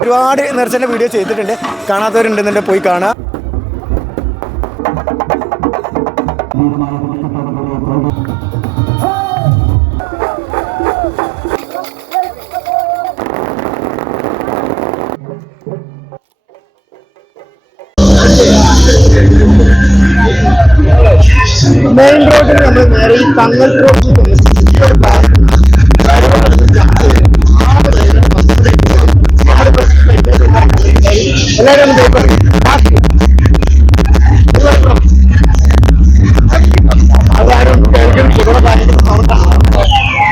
ഒരുപാട് നേർച്ചൻ്റെ വീഡിയോ ചെയ്തിട്ടുണ്ട്, കാണാത്തവരുണ്ടെന്നുണ്ടെങ്കിൽ പോയി കാണാം. മെയിൻ റോഡിൽ നമ്മൾ നേരെ ഈ തങ്ങൽ റോഡ് എല്ലാവരും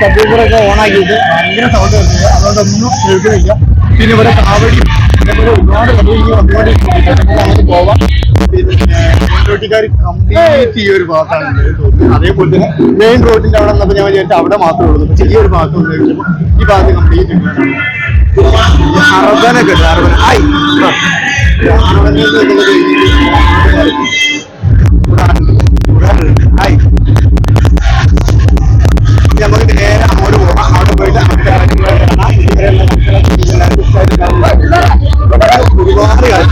സബ്ബൂഫറൊക്കെ ഓണാക്കിയിട്ട് ഭയങ്കര സൗണ്ട് വരുന്നത്, അതുകൊണ്ടൊന്നും കേൾക്കുന്നില്ല. പിന്നെ ഇവിടെ കാവടി അതേപോലെ ഒരുപാട് വന്നുകൊണ്ടിരിക്കുന്നത് പോവാം. പിന്നെ റോട്ടിക്കാർ കംപ്ലീറ്റ് ഈ ഒരു ഭാഗത്താണ് തോന്നുന്നത്. അതേപോലെ തന്നെ മെയിൻ റോഡിന്റെ അവിടെ നിന്നപ്പോൾ ഞാൻ വിചാരിച്ചാൽ അവിടെ മാത്രമേ ഉള്ളൂ, പക്ഷേ ഈ ഒരു ഭാഗത്ത് വന്നു ഈ ഭാഗത്ത് കംപ്ലീറ്റ് അറബനൊക്കെ ഉണ്ട്. അറബൻ നമുക്ക് നേരെ അങ്ങോട്ട് പോകാം. അവിടെ പോയിട്ട് ഒരുപാട് കാര്യം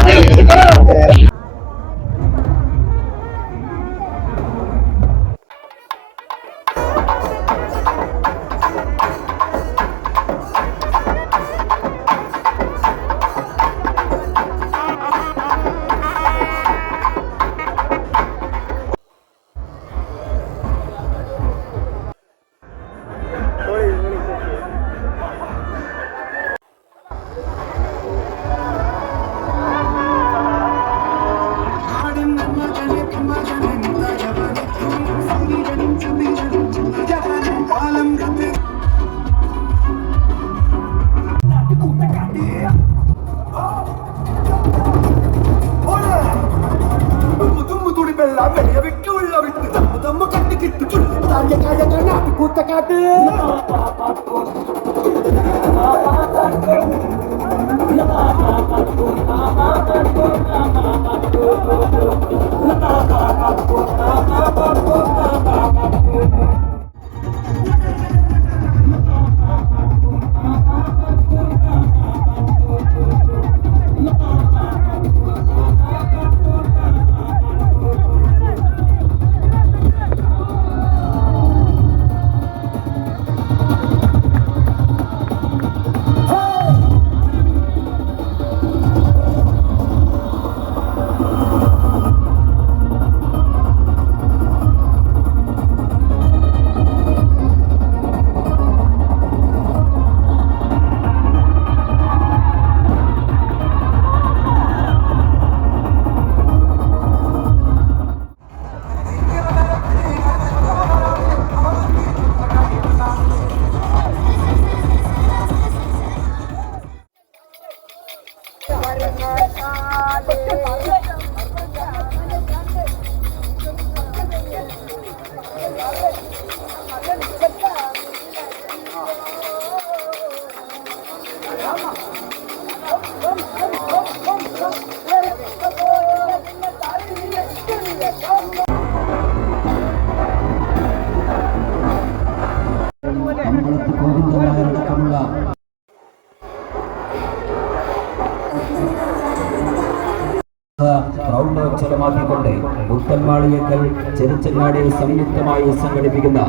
പ്രൗഢോജ്വലമാക്കിക്കൊണ്ട് മുത്തൻമാളിയേക്കൽ ചെറുച്ചങ്ങാടി സംയുക്തമായി സംഘടിപ്പിക്കുന്ന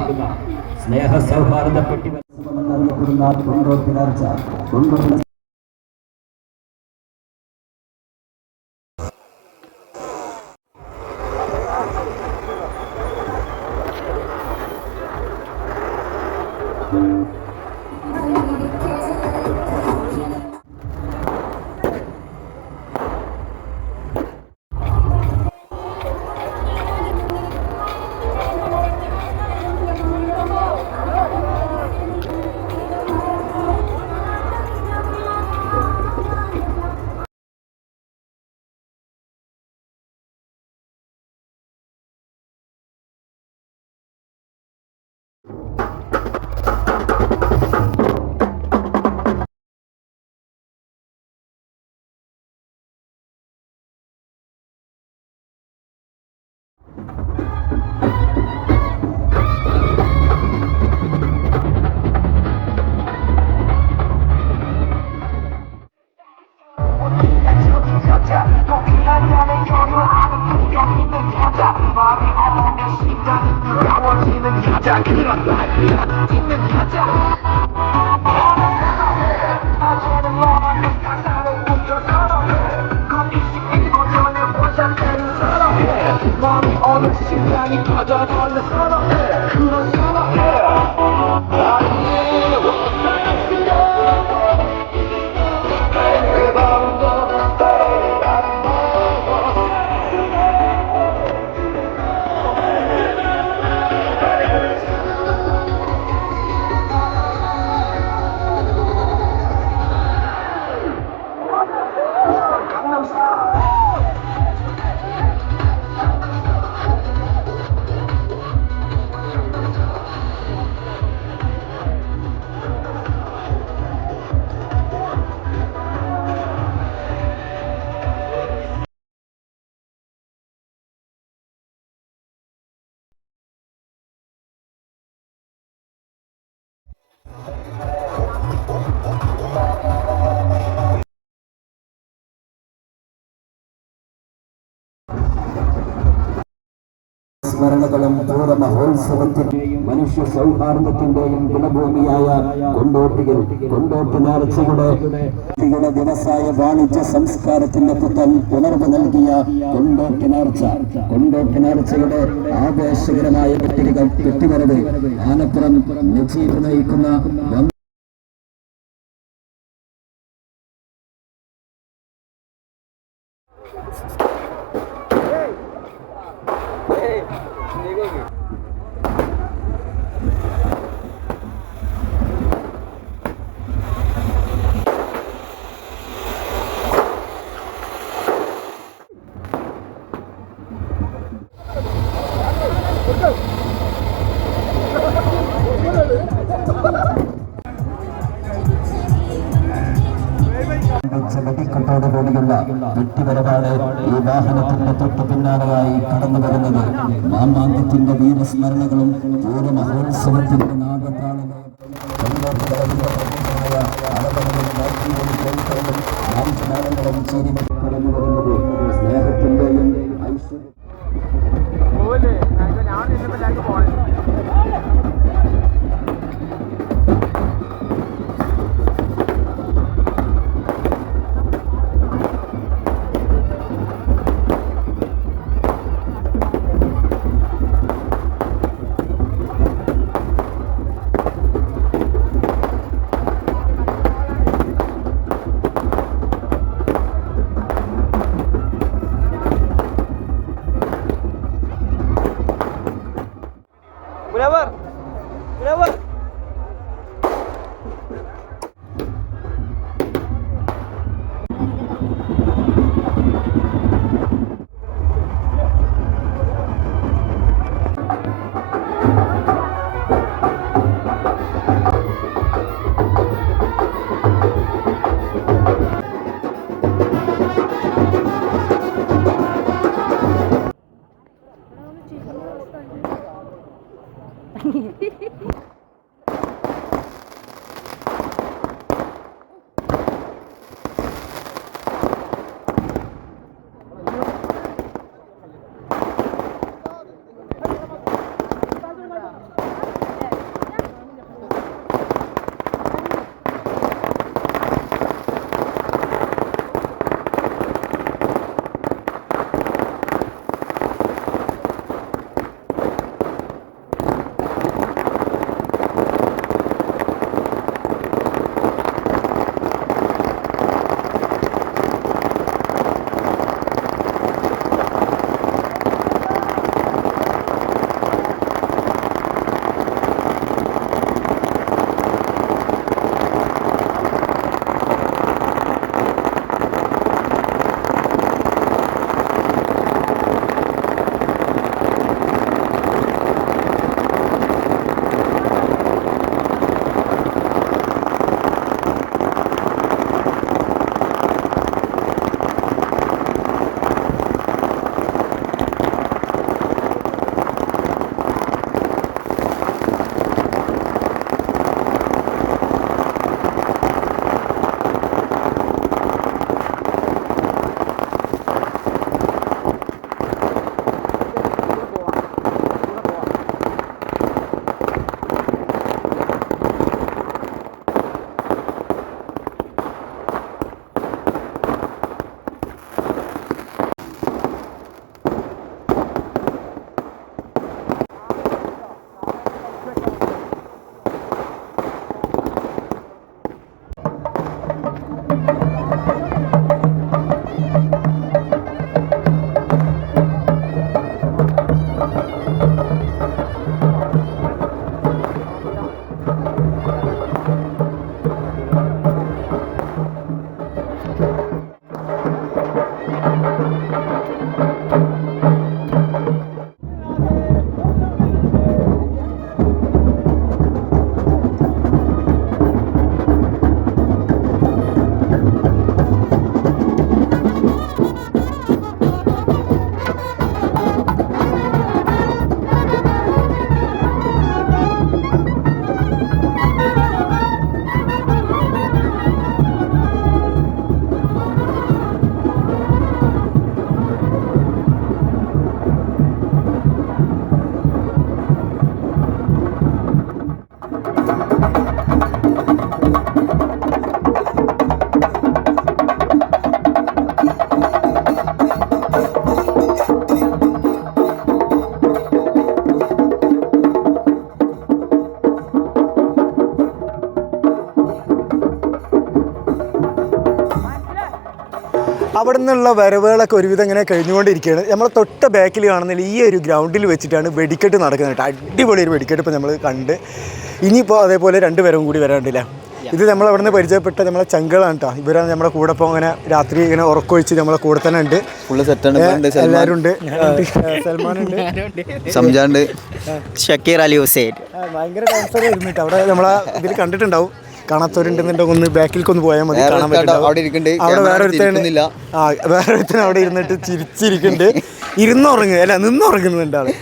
സ്നേഹ സൗഹാർദ്ദ പെട്ടി എന്നറിയപ്പെടുന്ന 가자 그런 날 있는 가자 어제는 먼 가사를 옮겨서 커피 시키고 저녁 포장되는 사람해 마음이 어느 시간이 퍼져 벌레 사람해 그런 사람해 സ്മരണകളും പൂർണ്ണ മഹോത്സവത്തിന്റെയും മനുഷ്യ സൗഹാർദ്ദത്തിന്റെയും ഗുണഭൂമിയായ കൊണ്ടോട്ടി നേർച്ചയുടെ വ്യവസായ വാണിജ്യ സംസ്കാരത്തിന്റെ പുത്തൻ ഉണർവ് നൽകിയ കൊണ്ടോട്ടി നേർച്ചയുടെ ആവേശകരമായ കെട്ടിവരവ് ആനപ്പുറം നജീബ് നയിക്കുന്ന വെടിക്കെട്ടോടുകൂടിയുള്ള വെട്ടിവരവാണ് ഈ വാഹനത്തിന്റെ തൊട്ടു പിന്നാലെയായി കടന്നു വരുന്നത്. മാമാങ്കത്തിന്റെ വീരസ്മരണകളും പൂർവ്വ മഹോത്സവത്തിന്റെ നാഗതാളങ്ങളും കടന്നു വരുന്നത് സ്നേഹത്തിന്റെയും ഐശ്വര്യ Kenapa? അവിടെ നിന്നുള്ള വരവുകളൊക്കെ ഒരുവിധം ഇങ്ങനെ കഴിഞ്ഞുകൊണ്ടിരിക്കുകയാണ്. നമ്മൾ തൊട്ട ബാക്കിൽ കാണുന്നില്ല ഈ ഒരു ഗ്രൗണ്ടിൽ വെച്ചിട്ടാണ് വെടിക്കെട്ട് നടക്കുന്നത് കേട്ടോ. അടിപൊളി ഒരു വെടിക്കെട്ട് ഇപ്പോൾ നമ്മൾ കണ്ട്. ഇനിയിപ്പോൾ അതേപോലെ 2 വരവും കൂടി വരാണ്ടില്ല. ഇത് നമ്മൾ അവിടെ നിന്ന് പരിചയപ്പെട്ട നമ്മളെ ചങ്കളാണ് കേട്ടോ. ഇവരാണ് നമ്മുടെ കൂടെ ഇപ്പോൾ അങ്ങനെ രാത്രി ഇങ്ങനെ ഉറക്കൊഴിച്ച് നമ്മളെ കൂടെ തന്നെ ഉണ്ട്. ഫുള്ള് സെറ്റാണ്. എല്ലാവരും ഉണ്ട്. സൽമാനുണ്ട്, സംജാണ്ട്, ഷക്കീർ അലി ഹുസൈൻ. ഭയങ്കര ഡാൻസർ ആയിരുന്നു. അവിടെ നമ്മളെ ഇതിൽ കണ്ടിട്ടുണ്ടാവും. കാണാത്തവരുണ്ടെന്നുണ്ടെങ്കിൽ ഒന്ന് ബാക്കിലേക്കൊന്ന് പോയാൽ മതി, കാണാൻ പറ്റും. അവിടെ വേറെ ഒരുത്തൻ അവിടെ ഇരുന്നിട്ട് ചിരിച്ചിരിക്കുന്നുണ്ട്. നിന്നുറങ്ങുന്നുണ്ട് ആള്.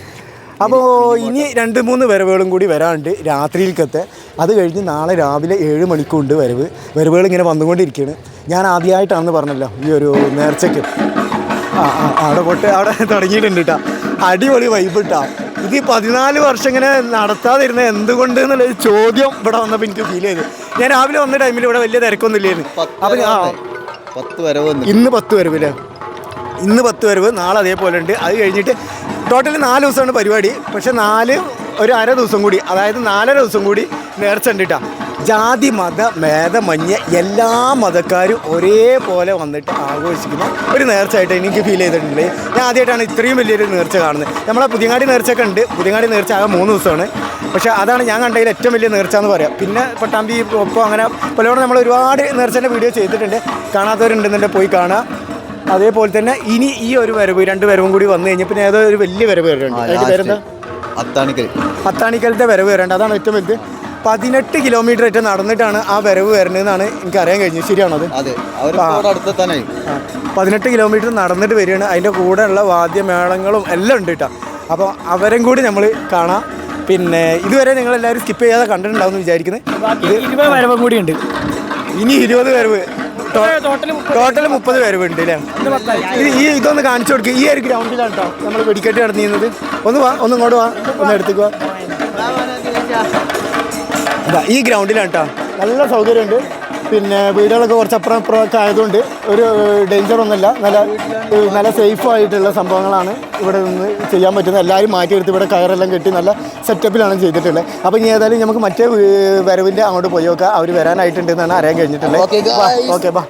അപ്പോൾ ഇനി 2-3 വരവുകളും കൂടി വരാനുണ്ട് രാത്രിയിലേക്കത്തെ. അത് കഴിഞ്ഞ് നാളെ രാവിലെ 7 മണിക്കുണ്ട് വരവുകൾ ഇങ്ങനെ വന്നുകൊണ്ടിരിക്കുകയാണ്. ഞാൻ ആദ്യമായിട്ടാണെന്ന് പറഞ്ഞല്ലോ ഈ ഒരു നേർച്ചയ്ക്ക്. അവിടെ തുടങ്ങിയിട്ടുണ്ട് കേട്ടോ. അടിപൊളി വൈബ് കേട്ടോ. ഇത് 14 വർഷം ഇങ്ങനെ നടത്താതിരുന്നത് എന്തുകൊണ്ട് എന്നുള്ളൊരു ചോദ്യം ഇവിടെ വന്നപ്പോൾ എനിക്ക് ഫീൽ ചെയ്തു. ഞാൻ രാവിലെ വന്ന ടൈമിൽ ഇവിടെ വലിയ തിരക്കൊന്നും ഇല്ലായിരുന്നു. അപ്പം ഇന്ന് 10 വരവില്ലേ, ഇന്ന് 10 വരവ്, നാളെ അതേപോലെ ഉണ്ട്. അത് കഴിഞ്ഞിട്ട് ടോട്ടൽ 4 ദിവസമാണ് പരിപാടി. പക്ഷെ ഒരു അര ദിവസം കൂടി, അതായത് 4.5 ദിവസം കൂടി നേർച്ച ഉണ്ട് കേട്ടോ. ജാതി മത ഭേദമന്യേ എല്ലാ മതക്കാരും ഒരേപോലെ വന്നിട്ട് ആഘോഷിക്കുന്ന ഒരു നേർച്ചയായിട്ട് എനിക്ക് ഫീൽ ചെയ്തിട്ടുണ്ട്. ഞാൻ ആദ്യമായിട്ടാണ് ഇത്രയും വലിയൊരു നേർച്ച കാണുന്നത്. നമ്മളെ പുതിയങ്ങാടി നേർച്ചയൊക്കെ ഉണ്ട്. പുതിയങ്ങാടി നേർച്ച ആകെ 3 ദിവസമാണ്. പക്ഷേ അതാണ് ഞാൻ കണ്ടതിൽ ഏറ്റവും വലിയ നേർച്ച എന്ന് പറയാം. പിന്നെ പട്ടാമ്പി ഒപ്പം അങ്ങനെ പലപ്പോഴും നമ്മൾ ഒരുപാട് നേർച്ചേൻ്റെ വീഡിയോ ചെയ്തിട്ടുണ്ട്. കാണാത്തവരുണ്ടെന്നുണ്ടെങ്കിൽ പോയി കാണാം. അതേപോലെ തന്നെ ഇനി ഈ ഒരു വരവ് 2 വരവും കൂടി വന്നു കഴിഞ്ഞാൽ പിന്നെ ഏതോ ഒരു വലിയ വരവ് വരേണ്ട. അതിൻ്റെ പേരെന്താ? അത്താണിക്കലത്തെ വരവ് വരേണ്ട. അതാണ് ഏറ്റവും വലുത്. 18 കിലോമീറ്റർ ആയിട്ട് നടന്നിട്ടാണ് ആ വരവ് വരേണ്ടതെന്നാണ് എനിക്ക് അറിയാൻ കഴിഞ്ഞത്. ശരിയാണത്? 18 കിലോമീറ്റർ നടന്നിട്ട് വരികയാണ്. അതിൻ്റെ കൂടെ ഉള്ള വാദ്യമേളങ്ങളും എല്ലാം ഉണ്ട് കേട്ടോ. അപ്പോൾ അവരും കൂടി നമ്മൾ കാണാം. പിന്നെ ഇതുവരെ നിങ്ങളെല്ലാവരും സ്കിപ്പ് ചെയ്യാതെ കണ്ടിട്ടുണ്ടാവും എന്ന് വിചാരിക്കുന്നത്. 20 വരവും കൂടി ഉണ്ട്. ഇനി 20 വരവ്, ടോട്ടൽ 30 വരവ് ഉണ്ട് അല്ലേ? ഇതൊന്ന് കാണിച്ചു കൊടുക്കുക. ഈ ഒരു ഗ്രൗണ്ടിലാണ് കേട്ടോ നമ്മൾ വെടിക്കെട്ട് നടന്നിരുന്നത്. ഒന്ന് ഇങ്ങോട്ട് വാ, ഒന്ന് എടുത്തേക്ക് വാ. ഈ ഗ്രൗണ്ടിലാണ് കേട്ടോ. നല്ല സൗകര്യമുണ്ട്. പിന്നെ വീടുകളൊക്കെ കുറച്ച് അപ്പുറമൊക്കെ ആയതുകൊണ്ട് ഒരു ഡേഞ്ചറൊന്നുമില്ല. നല്ല സേഫായിട്ടുള്ള സംഭവങ്ങളാണ് ഇവിടെ നിന്ന് ചെയ്യാൻ പറ്റുന്നത്. എല്ലാവരും മാറ്റിയെടുത്ത് ഇവിടെ കയറെല്ലാം കെട്ടി നല്ല സെറ്റപ്പിലാണ് ചെയ്തിട്ടുള്ളത്. അപ്പോൾ ഇനി ഏതായാലും നമുക്ക് മറ്റേ വരവിൻ്റെ അങ്ങോട്ട് പോയി നോക്കാം. അവർ വരാനായിട്ടുണ്ടെന്നാണ് അറിയാൻ കഴിഞ്ഞിട്ടുള്ളത്. ഓക്കെ ബാ.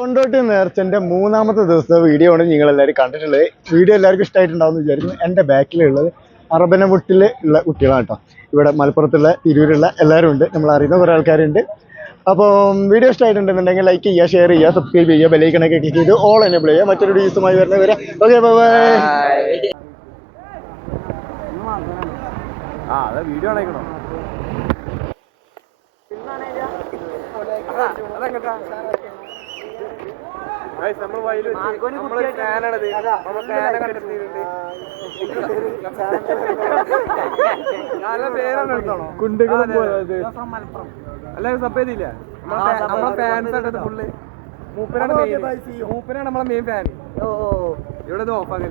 കൊണ്ടോട്ടി നേർച്ചൻ്റെ 3ാമത്തെ ദിവസത്തെ വീഡിയോ ആണ് നിങ്ങളെല്ലാവരും കണ്ടിട്ടുള്ളത്. വീഡിയോ എല്ലാവർക്കും ഇഷ്ടമായിട്ടുണ്ടാവും എന്ന് വിചാരിക്കുന്നു. എൻ്റെ ബാക്കിലുള്ളത് അറബനമുട്ടിൽ ഉള്ള കുട്ടികളാണ് കേട്ടോ. ഇവിടെ മലപ്പുറത്തുള്ള തിരൂരുള്ള എല്ലാവരും ഉണ്ട്. നമ്മൾ അറിയുന്ന കുറേ ആൾക്കാരുണ്ട്. അപ്പോൾ വീഡിയോ ഇഷ്ടമായിട്ടുണ്ടെന്നുണ്ടെങ്കിൽ ലൈക്ക് ചെയ്യുക, ഷെയർ ചെയ്യുക, സബ്സ്ക്രൈബ് ചെയ്യുക, ബെല്ലൈക്കണൊക്കെ ക്ലിക്ക് ചെയ്ത് ഓൾ എനേബിൾ ചെയ്യുക. മറ്റൊരു വീഡിയോസുമായി വരുന്നവരെ ഓക്കെ ബൈ ബൈ. വീഡിയോ ആണോ? നമ്മൾ വയൽ നമ്മള് ഫാനാണത്. നമ്മൾ ഫാനെ കണ്ടെത്തിയിട്ടുണ്ട്. നല്ല പേരാണ് എടുത്തോളൂ. കുണ്ടുകളും അല്ല സപ്പേതില്ല. നമ്മളെ ഫാൻസ് ആയിട്ട് ഫുള്ള് മൂപ്പരാണ് നമ്മളെ മെയിൻ ഫാൻ. ഇവിടെ ഓഫാക്കി